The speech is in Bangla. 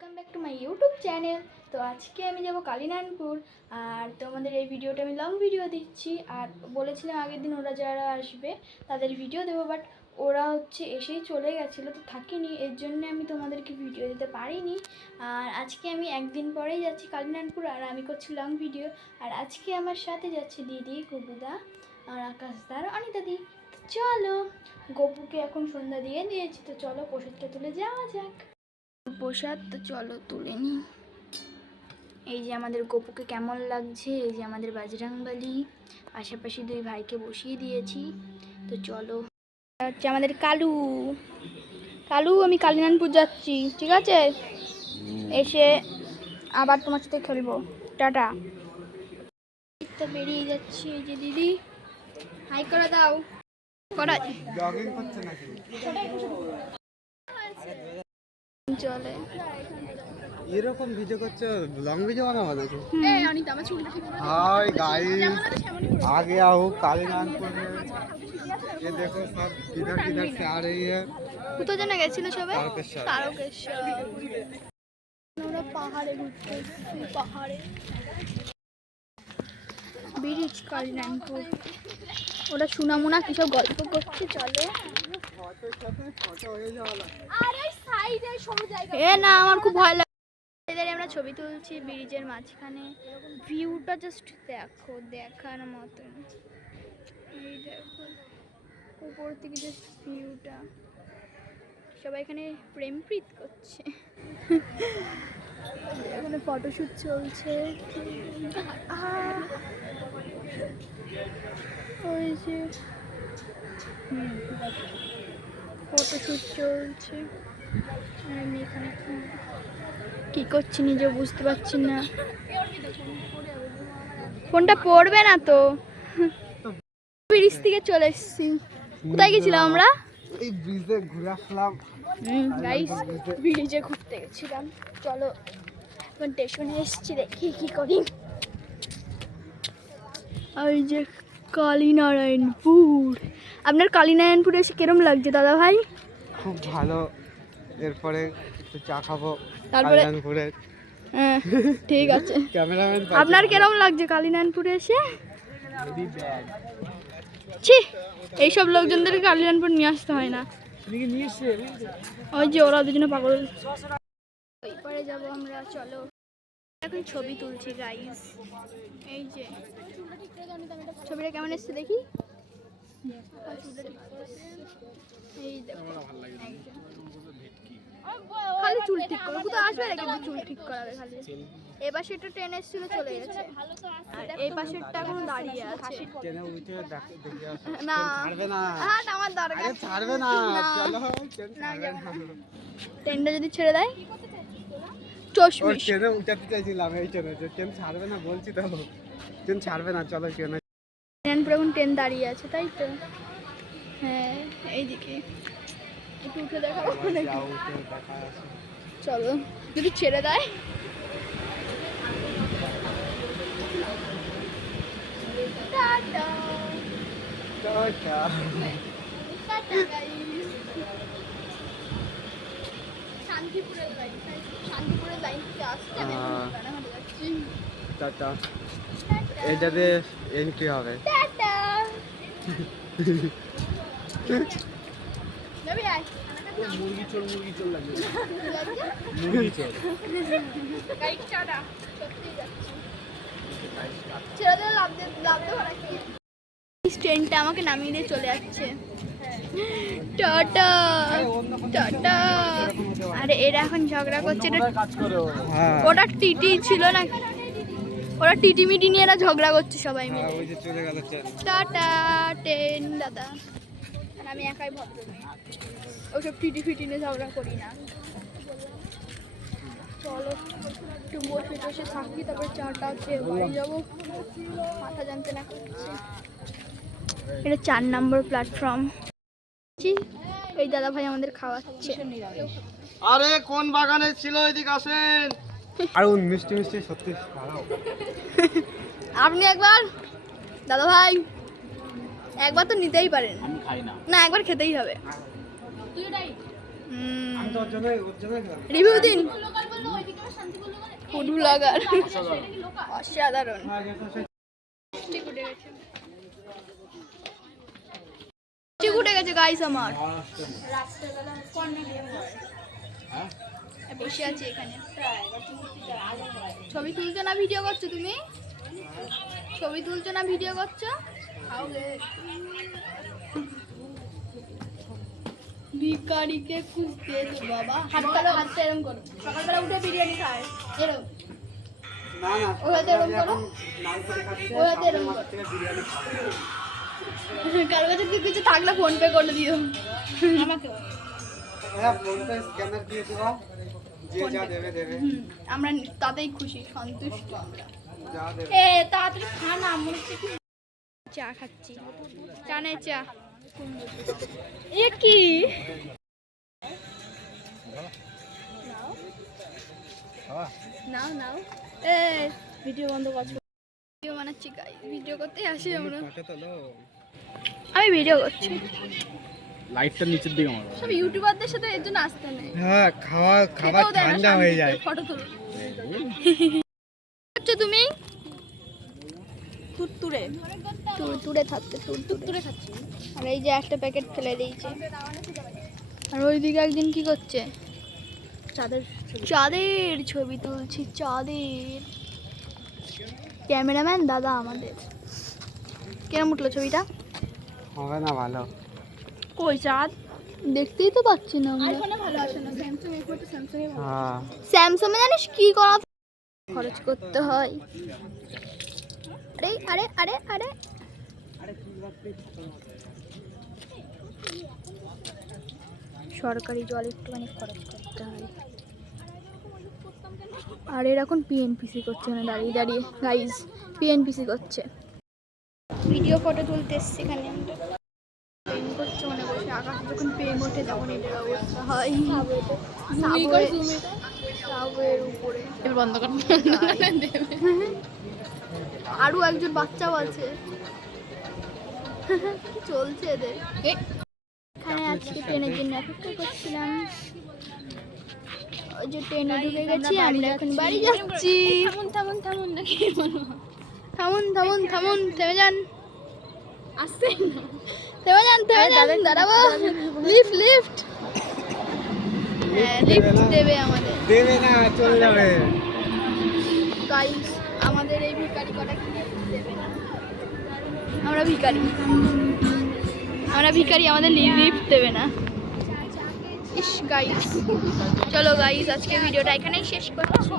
Welcome back to my YouTube channel. তো আজকে আমি যাব কালীনারায়ণপুর, আর তোমাদের এই ভিডিওটা আমি লং ভিডিও দিচ্ছি। আর বলেছিলাম আগের দিন ওরা যারা আসবে তাদের ভিডিও দেবো, বাট ওরা এসেই চলে গেছিলো, তো থাকিনি, এর জন্য আমি তোমাদেরকে ভিডিও দিতে পারিনি। আর আজকে আমি একদিন পরেই যাচ্ছি কালীনারায়ণপুর, আর আমি করছি লং ভিডিও। আর আজকে আমার সাথে যাচ্ছে দিদি, গপুদা, আর আকাশদার, অনিতা দি। চলো, গপুকে এখন সন্ধ্যা দিয়ে দিয়েছি, তো চলো প্রসাদটা তুলে যাওয়া যাক। প্রসাদ তো চলো তুলে নি। এই যে আমাদের গপুকে কেমন লাগছে, এই যে আমাদের বাজরাংবালি, পাশাপাশি দুই ভাইকে বসিয়ে দিয়েছি। তো চলো, হচ্ছে আমাদের কালু। কালু, আমি কালীনারায়ণপুর যাচ্ছি, ঠিক আছে? এসে আবার তোমার সাথে খেলবো, টাটা। তো বেরিয়ে যাচ্ছি, এই যে দিদি, হাই করে দাও। করা চলে এরকম ভিডিও করছো, লং ভিডিও বানাবো নাকি? हाय गाइस, आ गया हूँ कालीनारायणपुर में। ये देखो सब किधर किधर से आ रही है। কোথাও জানা গেছিল সবাই? তারকেশ্বর। তারকেশ্বর। আমরা পাহাড়ে ঘুরতে এসেছি, পাহাড়ে। ব্রিজ কালীনারায়ণপুর। ওরা সুনামুনা কিসব গল্প করছে, চলো। এ না, আমার খুব ভয় লাগে। আমরা ছবি তুলছি ব্রিজের মাঝখানে, ভিউটা জাস্ট দেখো, দেখার মতন। এই দেখো উপর থেকে জাস্ট ভিউটা, সবাই এখানে প্রেম প্রীত করছে। এখানে ফটোশুট চলছে, ওই যে ফটোশুট চলছে। আমি এখানে কি করছি নিজে বুঝতে পারছি না। ফোনটা পড়বে না তো। ব্রিজ থেকে চলে এসেছি। কোথায় গেছিলাম আমরা? এই ব্রিজে ঘুরে আসলাম। গাইস, ব্রিজে ঘুরতে গেছিলাম। চলো এখন স্টেশনে এসেছি, দেখি কি করি। এই যে কালীনারায়ণপুর। আপনার কালীনারায়ণপুরে এসে কিরম লাগছে দাদা ভাই? খুব ভালো। এরপরে একটু চা খাবো তারপরে কালীনারায়ণপুরে। হ্যাঁ ঠিক আছে। ক্যামেরাম্যান আপনার কিরম লাগছে কালীনারায়ণপুরে এসে? ছি, এইসব লোকজনদের কালীনারায়ণপুর নিয়ে আসতে হয় না। ওই যে ওরা দুজনে পাগল। ওই পারে যাবো আমরা, চলো। এখন ছবি তুলছি গাইস। এই যে ছবিটা কেমন এসছে দেখি। এই দেখো, খালি চুল ঠিক করো, কোথাও আসবে নাকি চুল ঠিক করাবে খালি। এই পাশে একটা ট্রেন এসেছিল, চলে গেছে, আর এই পাশেরটা এখনো দাঁড়িয়ে আছে। ট্রেনে উঠে দেখে আসো। না ছাড়বে না। হ্যাঁ, আমার দরকার। আরে ছাড়বে না, না। চলো। ট্রেন ছাড়বে না। ট্রেনটা যদি ছেড়ে দেয় ওই চশমিশ। ট্রেনে উঠাতে চাইছিলাম, এই ট্রেনে যে ট্রেন ছাড়বে না বলছি তো। ট্রেন ছাড়বে না, চলো ট্রেনে। ট্রেন এখন ট্রেন দাঁড়িয়ে আছে, তাই তো? হ্যাঁ, এইদিকে একটু উঠে দেখাবো নাকি? যাও, উঠে দেখা আছে। চলো, যদি ছেড়ে দেয়। টাটা। টাটা। Tata guys. শান্তিপুরের লাইন, শান্তিপুরের লাইন থেকে আসতে আমি রানাঘাটে যাচ্ছি। টাটা। এটাতে এন্ট্রি হবে। টাটা। যাবি আয়। মুরগি চোর লাগে। লাগছে? মুরগি চোর। Guys tata. সত্যি যাচ্ছি। ছেড়ে দিলে লাভ দেবো নাকি? ট্রেনটা আমাকে নামিয়ে দিয়ে চলে যাচ্ছে। Tata tata. আরে এরা এখন ঝগড়া করছে। ওটা টিটি ছিল না, ওরা টিটি মিটি নিয়ে এরা ঝগড়া করছে সবাই মিলে। টাটা ট্রেন দাদা। আর আমি একাই ভদ্র নই, ওসব টিটি ফিটি নিয়ে ঝগড়া করি না। চলো একটু বসে টসে থাকি, তারপরে চাটা খেয়ে বাড়ি যাবো। মাথা জানতে না করছে। এটা 4 নম্বর প্ল্যাটফর্ম। এই দাদা ভাই আমাদের খাওয়াচ্ছে। আরে কোন বাগানে ছিল, এদিকে আসেন। আর মিষ্টি মিষ্টি সত্যি ভালো। আপনি একবার দাদা ভাই একবার তো নিতেই পারেন। আমি খাই না। না, একবার খেতেই হবে। আমি তো ওর জন্য রিভিউ দিন। ফুড ব্লগার অসাধারণ। ঠিক উঠে গেছে, ঠিক উঠে গেছে গাইস আমার। বসে আছি এখানে। ছবি তুলছো না ভিডিও করছো তুমি? ছবি তুলছো না ভিডিও করছো? ভিখারিকে খুঁজতে এসো বাবা। হাতটা এরম করো, সকালবেলা উঠে বিরিয়ানি খায় এরম। না না, ওই হাতে এরম করো, ওই হাতে এরম করো। কারো কাছে কিছু থাকলে ফোন পে করে দিও আমাকে। হ্যাঁ, ফোন পে স্ক্যানার দিয়ে দিবা, যে যা দেবে দেবে। আমরা তাতেই খুশি, সন্তুষ্ট আমরা। যা দেবে। এ তাড়াতাড়ি খা না, মনে হচ্ছে কি চা খাচ্ছি। চা নে চা। এ কি নাও নাও। এ ভিডিও বন্ধ করছো? ভিডিও বানাচ্ছি গাইস, ভিডিও করতে আসি আমরা। আমি ভিডিও করছি। লাইটটা নিচের দিকে মারো। সব ইউটিউবারদের সাথে এর জন্য আসতে নেই। হ্যাঁ, খাবার ঠান্ডা হয়ে যায়। ফটো তুলো। আচ্ছা তুমি তুরতুরে তুরতুরে থাকতে তুরতুরে খাচ্ছি। আর এই যে একটা প্যাকেট ফেলে দিয়েছে। আর ওইদিকে একজন কি করছে? চাঁদের ছবি তুলছি, চাঁদের। ক্যামেরাম্যান দাদা আমাদের। কেমন উঠলো ছবিটা? হবে না ভালো। কই চাঁদ? দেখতেই তো পাচ্ছি না আমরা। আইফোনে ভালো আসে না, স্যামসাং এর ফটো স্যামসাং এ ভালো। হ্যাঁ, স্যামসাং এ জানিস কি করা খরচ করতে হয়। আরে আরে আরে আরে সরকারি জল একটুখানি খরচ করতে হয়। আর এর এখন পিএনপিসি করছে না, দাঁড়িয়ে দাঁড়িয়ে গাইস পিএনপিসি করছে। ভিডিও ফটো তুলতে এসছি এখানে আমরা। পেন করছে মনে বসে, আকাশে যখন পেন ওঠে তখন এটার অবস্থা হয়। সাবওয়ের উপরে বন্ধ কর। আরো একজন বাচ্চাও আছে। কি চলছে এদের? এখানে আজকে ট্রেনের জন্য অপেক্ষা করছিলাম। ওই যে ট্রেনে ঢুকে গেছি, আমরা এখন বাড়ি যাচ্ছি। থামুন নাকি থামুন থেমে যান। আসছে থেমে যান দাঁড়াবো। লিফট দেবে আমাদের। দেবে না, চলে যাবে। গাইস আমাদের এই ভিখারি কটা কি দেবে না। আমরা ভিখারি আমাদের লিফট দেবে না। ইস গাইস, চলো গাইস আজকে ভিডিওটা এখানেই শেষ করছি।